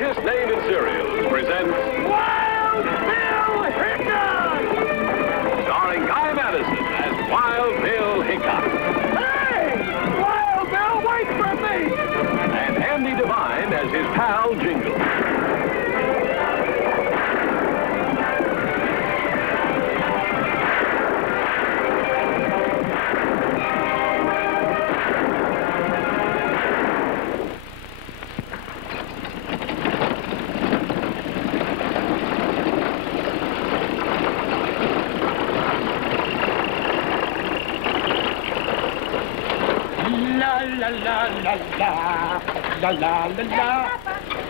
greatest name in cereals presents Wild Bill Hickok! Starring Guy Madison as Wild Bill Hickok. Hey! Wild Bill, wait for me! And Andy Devine as his pal Jingles. La la la la la la la.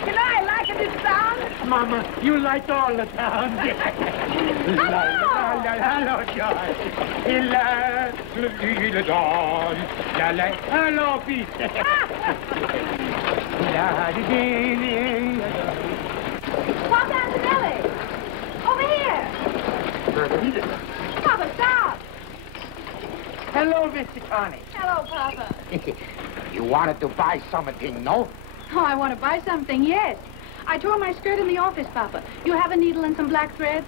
You know I like this sound. Mama, you like all the sounds. La la la la. Hello, George. La la dawn. La la. Hello, Pete. La Papa Antonelli. Over here. Papa, stop. Hello, Mr. Connie. Hello, Papa. You wanted to buy something, no? Oh, I want to buy something, yes. I tore my skirt in the office, Papa. You have a needle and some black thread?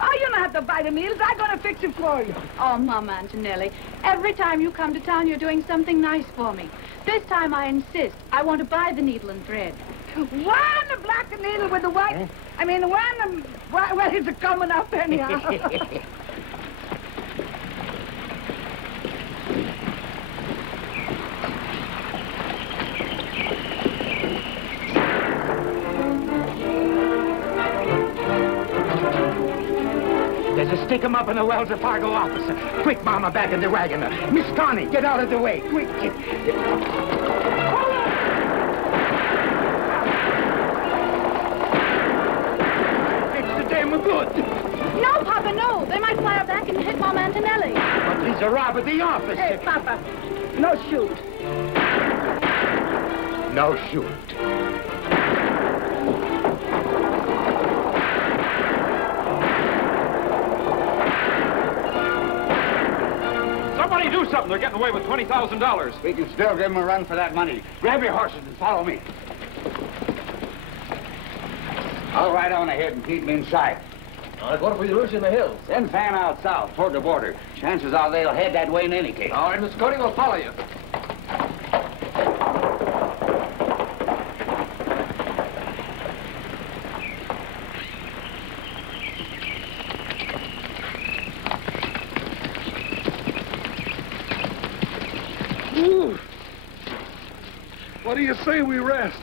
Oh, you don't have to buy the needles. I'm going to fix it for you. Oh, Mama Antonelli, every time you come to town, you're doing something nice for me. This time I insist. I want to buy the needle and thread. One, the black needle with the white. Huh? I mean, the one, well, it's coming up anyhow. There's a stick 'em up in the Wells of Fargo office. Quick, Mama, back in the wagon. Miss Connie, get out of the way. Quick. It's the damn good. No, Papa, no. They might fire back and hit Mama Antonelli. But he's a robber of the office. Hey, Papa, no shoot. No shoot. Somebody do something. They're getting away with $20,000. We can still give them a run for that money. Grab your horses and follow me. I'll ride on ahead and keep them in sight. All right, what if we lose in the hills? Then fan out south toward the border. Chances are they'll head that way in any case. All right, Miss Cody, we'll follow you. What do you say we rest?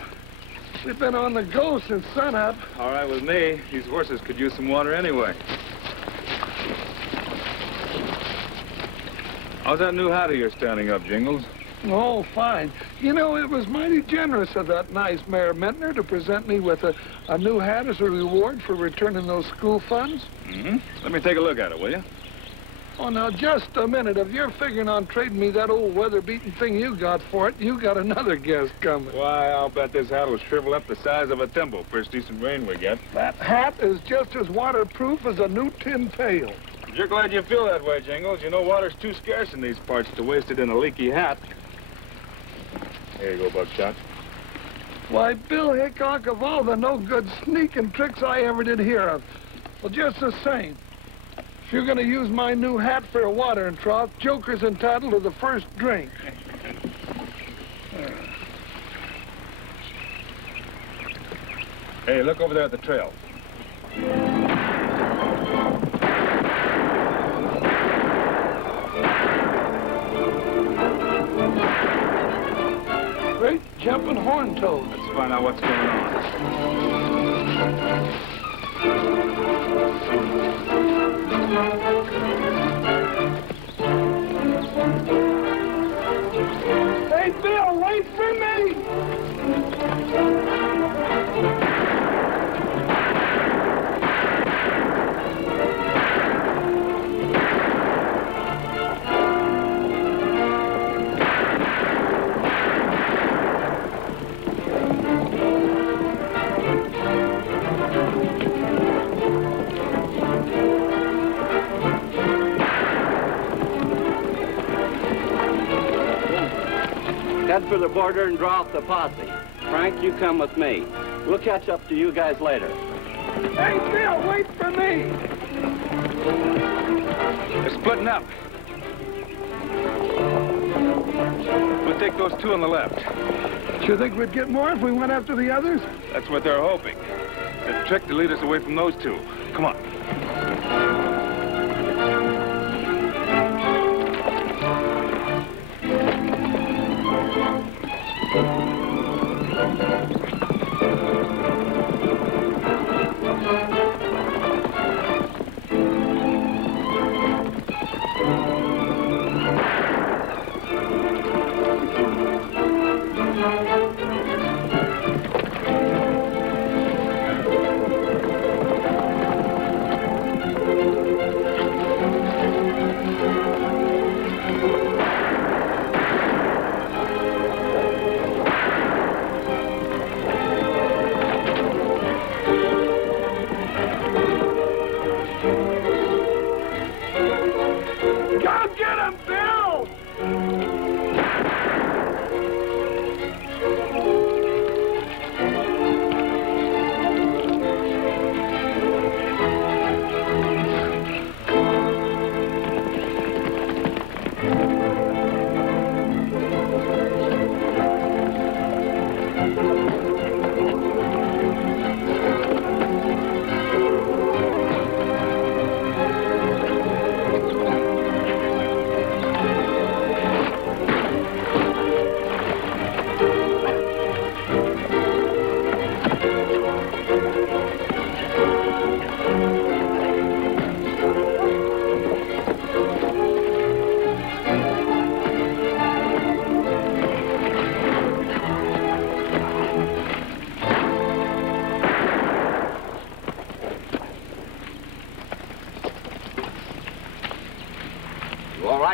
We've been on the go since sunup. All right with me. These horses could use some water anyway. How's that new hat of yours standing up, Jingles? Oh, fine. You know, it was mighty generous of that nice Mayor Mentner to present me with a new hat as a reward for returning those school funds. Mm-hmm. Let me take a look at it, will you? Oh, now, just a minute. If you're figuring on trading me that old weather-beaten thing you got for it, you got another guest coming. Why, I'll bet this hat will shrivel up the size of a thimble first decent rain we get. That hat is just as waterproof as a new tin pail. You're glad you feel that way, Jingles. You know water's too scarce in these parts to waste it in a leaky hat. Here you go, Buckshot. Why, Bill Hickok, of all the no-good sneaking tricks I ever did hear of, well, just the same, if you're going to use my new hat for a watering trough, Joker's entitled to the first drink. Hey, look over there at the trail. Great jumping horn toad. Let's find out what's going on. Hey, Bill, wait for me! That head for the border and draw off the posse. Frank, you come with me. We'll catch up to you guys later. Hey, Bill, wait for me. They're splitting up. We'll take those two on the left. Do you think we'd get more if we went after the others? That's what they're hoping. It's a trick to lead us away from those two. Come on.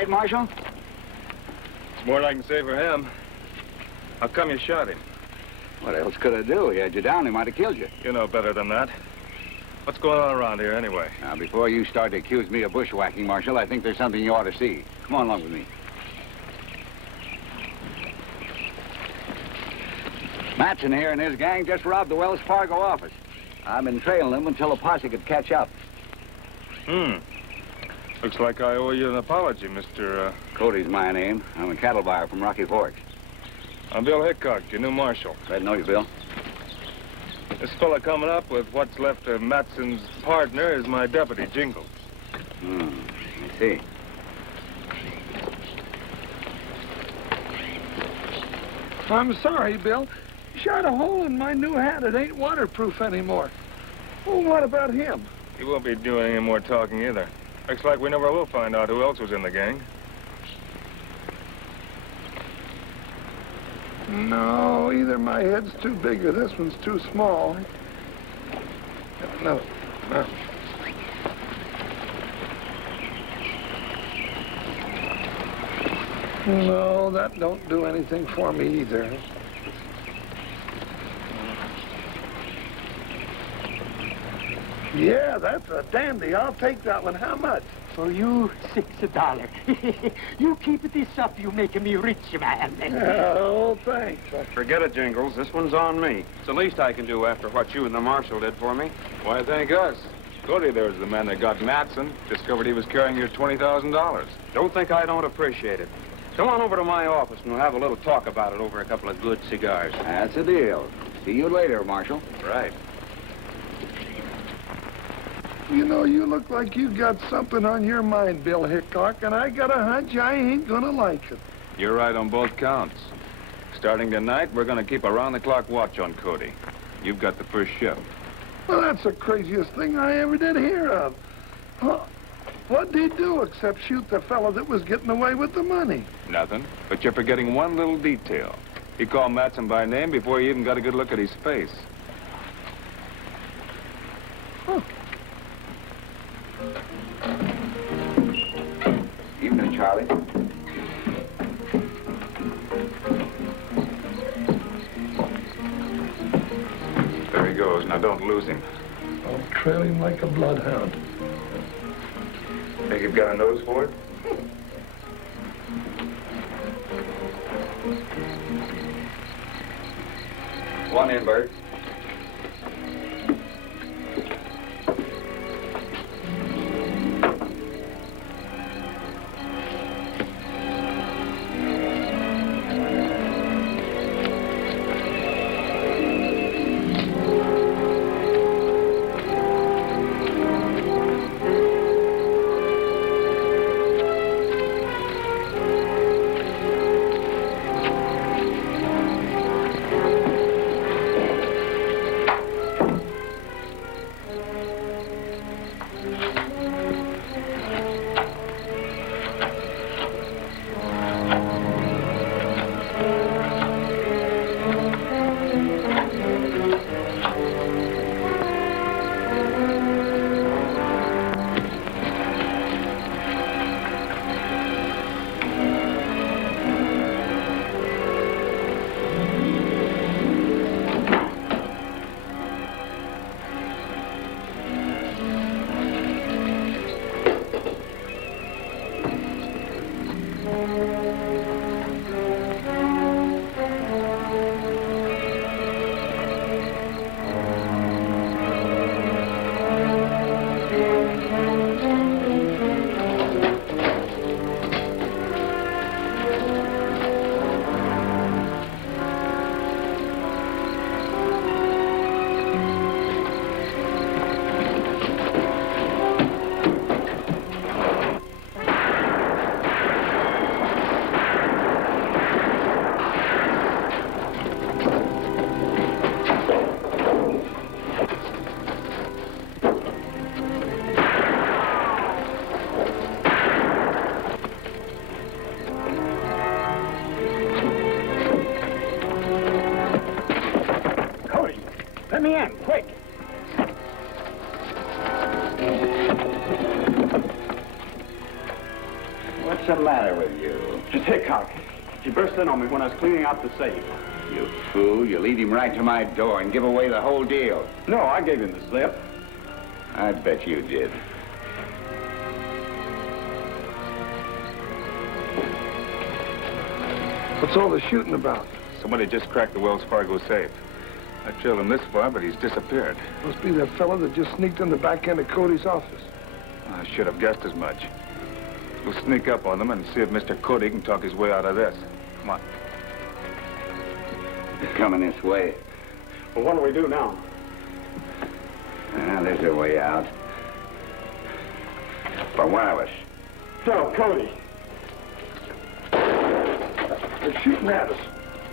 Marshal? It's more than I can say for him. How come you shot him? What else could I do? He had you down, he might have killed you. You know better than that. What's going on around here, anyway? Now, before you start to accuse me of bushwhacking, Marshal, I think there's something you ought to see. Come on along with me. Matson here and his gang just robbed the Wells Fargo office. I've been trailing them until the posse could catch up. Looks like I owe you an apology, Mr. Cody's my name. I'm a cattle buyer from Rocky Forks. I'm Bill Hickok, your new marshal. Glad to know you, Bill. This fella coming up with what's left of Matson's partner is my Deputy Jingles. I see. I'm sorry, Bill. Shot a hole in my new hat. It ain't waterproof anymore. Well, what about him? He won't be doing any more talking either. Looks like we never will find out who else was in the gang. No, either my head's too big or this one's too small. No. No, that don't do anything for me either. Yeah, that's a dandy. I'll take that one. How much? For you, $6. You keep this up, you making me rich, man. Oh, thanks. Forget it, Jingles. This one's on me. It's the least I can do after what you and the marshal did for me. Why, thank us. Cody there's the man that got Matson. Discovered he was carrying your $20,000. Don't think I don't appreciate it. Come on over to my office and we'll have a little talk about it over a couple of good cigars. That's the deal. See you later, Marshal. Right. You know, you look like you got something on your mind, Bill Hickok, and I got a hunch I ain't gonna like it. You're right on both counts. Starting tonight, we're going to keep a round-the-clock watch on Cody. You've got the first shift. Well, that's the craziest thing I ever did hear of. What'd he do except shoot the fellow that was getting away with the money? Nothing. But you're forgetting one little detail. He called Matson by name before he even got a good look at his face. Huh. Evening, Charlie. There he goes. Now, don't lose him. I'll trail him like a bloodhound. Think you've got a nose for it? One in, Bert. Let me in, quick. What's the matter with you? Just Hickok. She burst in on me when I was cleaning out the safe. You fool. You lead him right to my door and give away the whole deal. No, I gave him the slip. I bet you did. What's all the shooting about? Somebody just cracked the Wells Fargo safe. I trailed him this far, but he's disappeared. Must be that fella that just sneaked in the back end of Cody's office. I should have guessed as much. We'll sneak up on them and see if Mr. Cody can talk his way out of this. Come on. They're coming this way. Well, what do we do now? There's a way out. For one of us. No, Cody. They're shooting at us.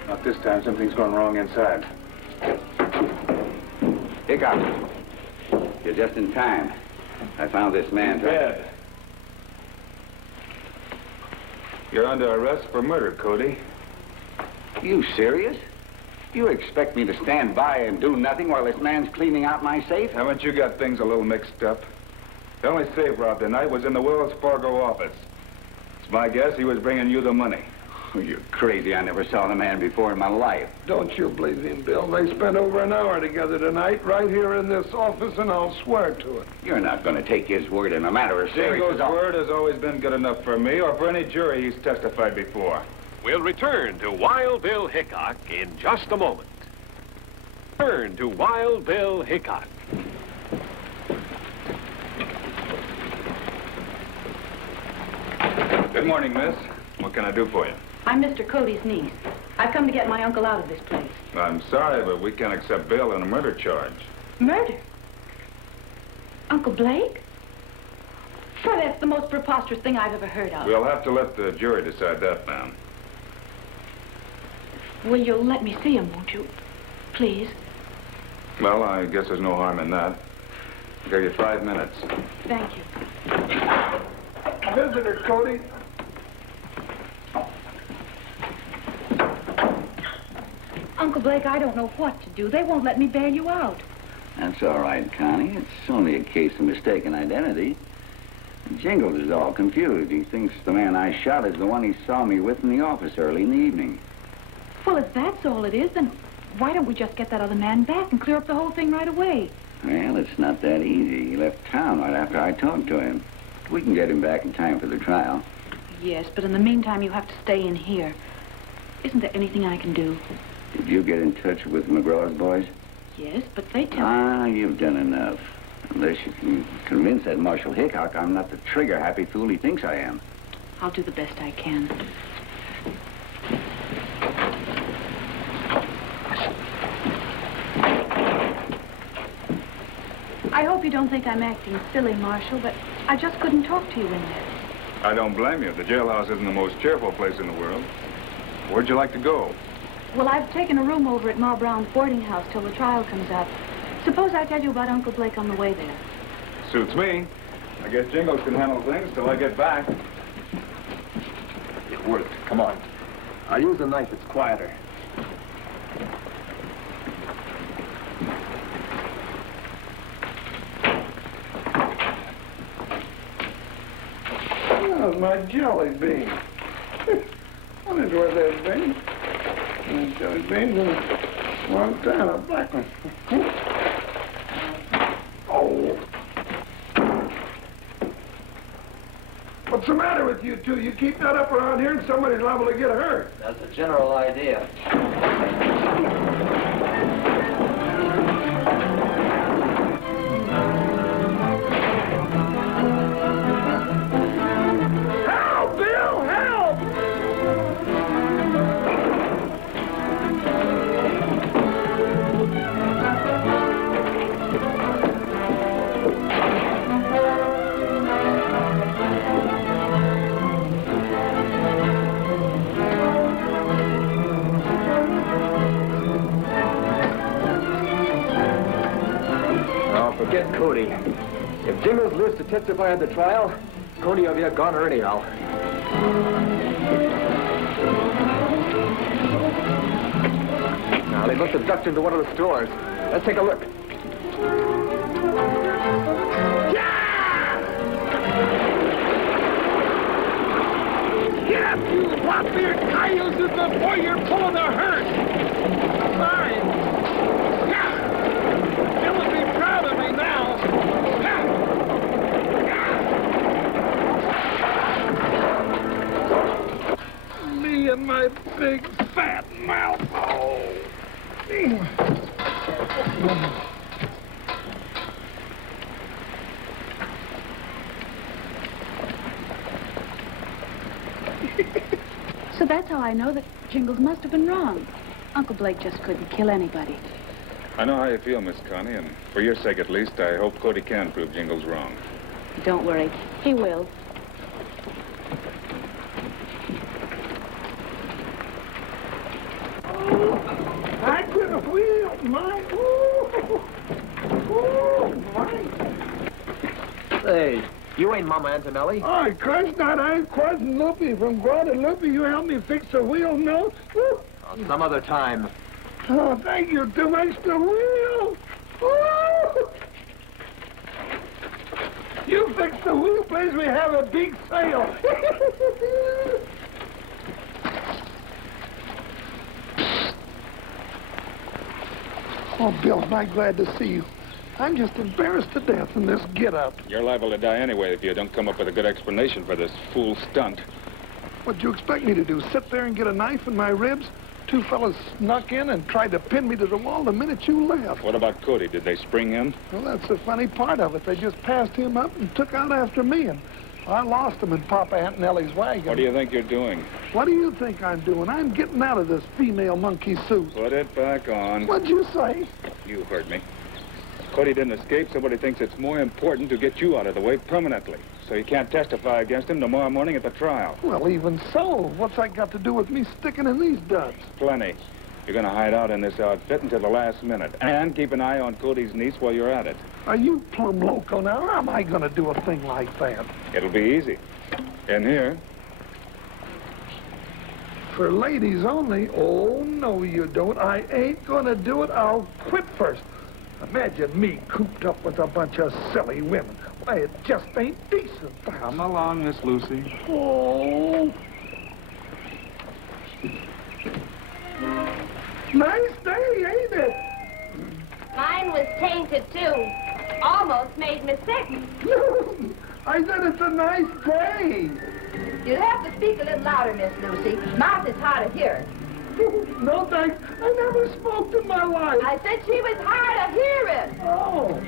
Not this time. Something's gone wrong inside. Hickok, you're just in time. I found this man. Dead. You're under arrest for murder, Cody. You serious? You expect me to stand by and do nothing while this man's cleaning out my safe? Haven't you got things a little mixed up? The only safe robbed tonight was in the Wells Fargo office. It's my guess he was bringing you the money. Oh, you're crazy. I never saw the man before in my life. Don't you believe him, Bill. They spent over an hour together tonight right here in this office, and I'll swear to it. You're not going to take his word in a matter of serious... Jingles' word has always been good enough for me or for any jury he's testified before. We'll return to Wild Bill Hickok in just a moment. Return to Wild Bill Hickok. Good morning, miss. What can I do for you? I'm Mr. Cody's niece. I've come to get my uncle out of this place. I'm sorry, but we can't accept bail on a murder charge. Murder? Uncle Blake? Why, that's the most preposterous thing I've ever heard of. We'll have to let the jury decide that, ma'am. Well, you'll let me see him, won't you? Please. Well, I guess there's no harm in that. I'll give you 5 minutes. Thank you. Visitor, Cody. Uncle Blake, I don't know what to do. They won't let me bail you out. That's all right, Connie. It's only a case of mistaken identity. Jingles is all confused. He thinks the man I shot is the one he saw me with in the office early in the evening. Well, if that's all it is, then why don't we just get that other man back and clear up the whole thing right away? Well, it's not that easy. He left town right after I talked to him. We can get him back in time for the trial. Yes, but in the meantime, you have to stay in here. Isn't there anything I can do? Did you get in touch with McGraw's boys? Yes, but they tell Ah, you've done enough. Unless you can convince that Marshal Hickok I'm not the trigger-happy fool he thinks I am. I'll do the best I can. I hope you don't think I'm acting silly, Marshal, but I just couldn't talk to you in there. I don't blame you. The jailhouse isn't the most cheerful place in the world. Where'd you like to go? Well, I've taken a room over at Ma Brown's boarding house till the trial comes up. Suppose I tell you about Uncle Blake on the way there. Suits me. I guess Jingles can handle things till I get back. It worked. Come on. I'll use a knife that's quieter. Oh, my jelly bean. I wonder where they've been. Jelly beans in a long time. A black one. Oh. What's the matter with you two? You keep that up around here and somebody's liable to get hurt. That's a general idea. Help, Bill! Help! Forget Cody. If Jingles lives to testify at the trial, Cody will be a goner anyhow. Now, they must have ducked into one of the stores. Let's take a look. Get you lop-eared cayuses before you're pulling a hearse! Fine! You would be proud of me now! Me and my big fat mouth! Oh! So that's how I know that Jingles must have been wrong. Uncle Blake just couldn't kill anybody. I know how you feel, Miss Connie, and for your sake at least, I hope Cody can prove Jingles wrong. Don't worry. He will. I could have wheeled my... Ooh, my... Hey, you ain't Mama Antonelli. Oh, of course not. I'm Cousin Loopy from Guadalupe. You help me fix the wheel, no? Woo. Some other time. Oh, thank you too much. The wheel. Woo. You fix the wheel, please. We have a big sale. Oh, Bill, am I glad to see you. I'm just embarrassed to death in this get-up. You're liable to die anyway if you don't come up with a good explanation for this fool stunt. What'd you expect me to do, sit there and get a knife in my ribs? Two fellas snuck in and tried to pin me to the wall the minute you left. What about Cody? Did they spring him? Well, that's the funny part of it. They just passed him up and took out after me, and I lost him in Papa Antonelli's wagon. What do you think you're doing? What do you think I'm doing? I'm getting out of this female monkey suit. Put it back on. What'd you say? You heard me. Cody didn't escape. Somebody thinks it's more important to get you out of the way permanently, so you can't testify against him tomorrow morning at the trial. Well, even so, what's that got to do with me sticking in these duds? Plenty. You're going to hide out in this outfit until the last minute, and keep an eye on Cody's niece while you're at it. Are you plumb loco now? How am I going to do a thing like that? It'll be easy. In here. For ladies only? Oh, no, you don't. I ain't going to do it. I'll quit first. Imagine me cooped up with a bunch of silly women. Why, it just ain't decent. Come along, Miss Lucy. Oh. Nice day, ain't it? Mine was tainted, too. Almost made me sick. I said it's a nice day. You'll have to speak a little louder, Miss Lucy. Mouth is hard of hearing. No, thanks. I never smoked in my life. I said she was hard of hearing. Oh.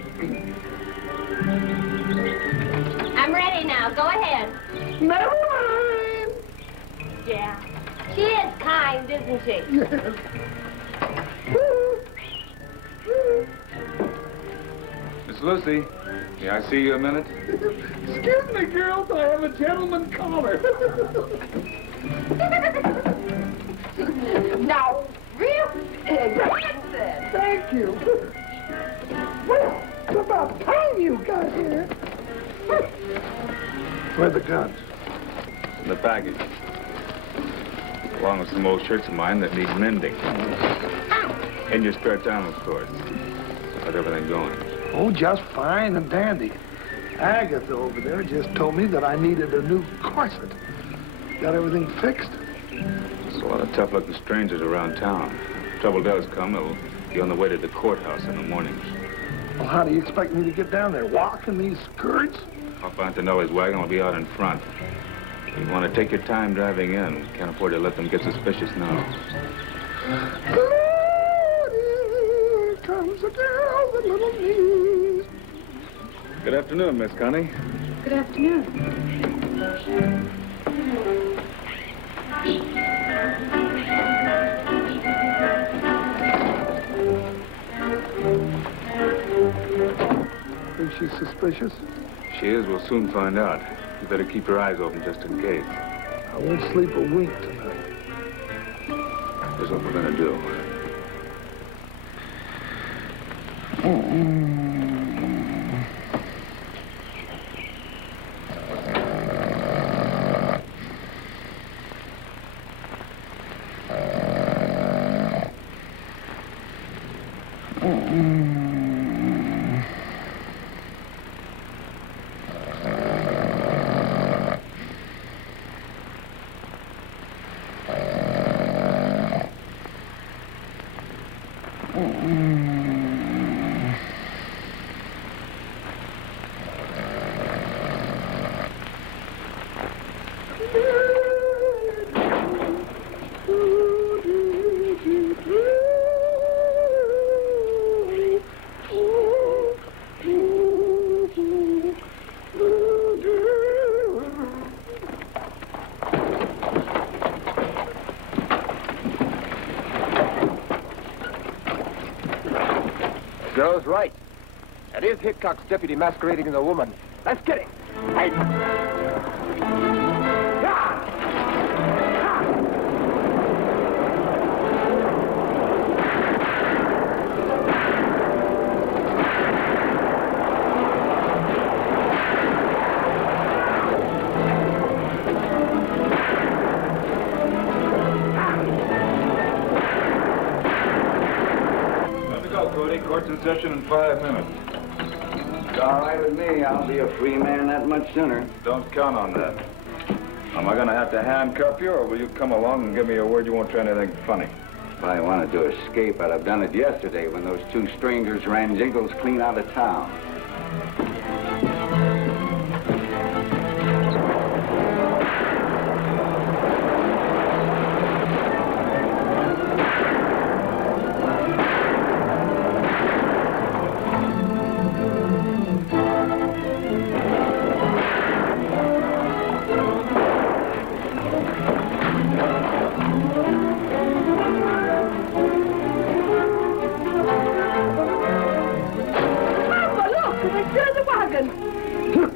I'm ready now. Go ahead. Never mind. Yeah. She is kind, isn't she? Yes. Miss Lucy, may I see you a minute? Excuse me, girls. I have a gentleman caller. Now, real big. Thank you. Well, it's about time you got here. Where are the guns? In the package. Along with some old shirts of mine that need mending. In your spare time, of course. How's everything going? Oh, just fine and dandy. Agatha over there just told me that I needed a new corset. Got everything fixed? There's a lot of tough-looking strangers around town. If trouble does come, it'll be on the way to the courthouse in the mornings. Well, how do you expect me to get down there? Walk in these skirts? Papa Antonelli's wagon will be out in front. You want to take your time driving in. Can't afford to let them get suspicious now. Lord, here comes a girl with little knees. Good afternoon, Miss Connie. Good afternoon. Think she's suspicious? She is. We'll soon find out. You better keep your eyes open just in case. I won't sleep a wink tonight. Here's what we're gonna do. Joe's right. That is Hickok's deputy masquerading as a woman. Let's get him. Hey! Court's in session in 5 minutes. It's all right with me. I'll be a free man that much sooner. Don't count on that. Am I gonna have to handcuff you, or will you come along and give me your word you won't try anything funny? If I wanted to escape, I'd have done it yesterday when those two strangers ran Jingles clean out of town.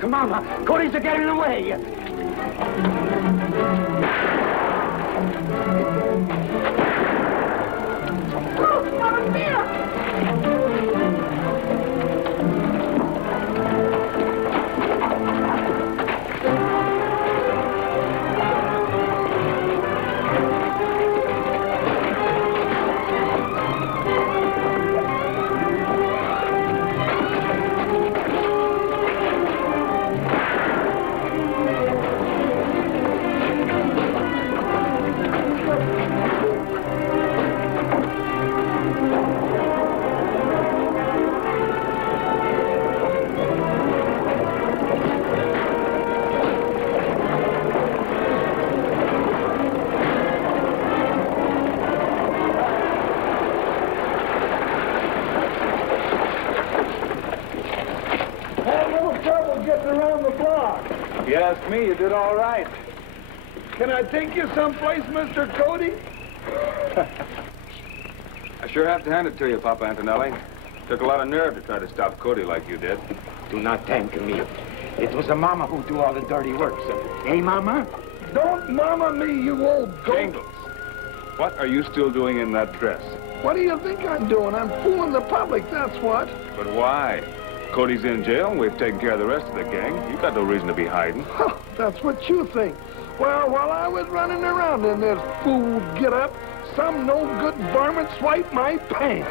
Come on, Cody's are getting in the way. Oh, Mama Mia! you ask me, you did all right. Can I take you someplace, Mr. Cody? I sure have to hand it to you, Papa Antonelli. Took a lot of nerve to try to stop Cody like you did. Do not thank me. It was the mama who do all the dirty work, sir. Hey, mama? Don't mama me, you old goat. Jingles, what are you still doing in that dress? What do you think I'm doing? I'm fooling the public, that's what. But why? Cody's in jail, and we've taken care of the rest of the gang. You got no reason to be hiding. Huh, that's what you think. Well, while I was running around in this fool get-up, some no-good varmint swiped my pants.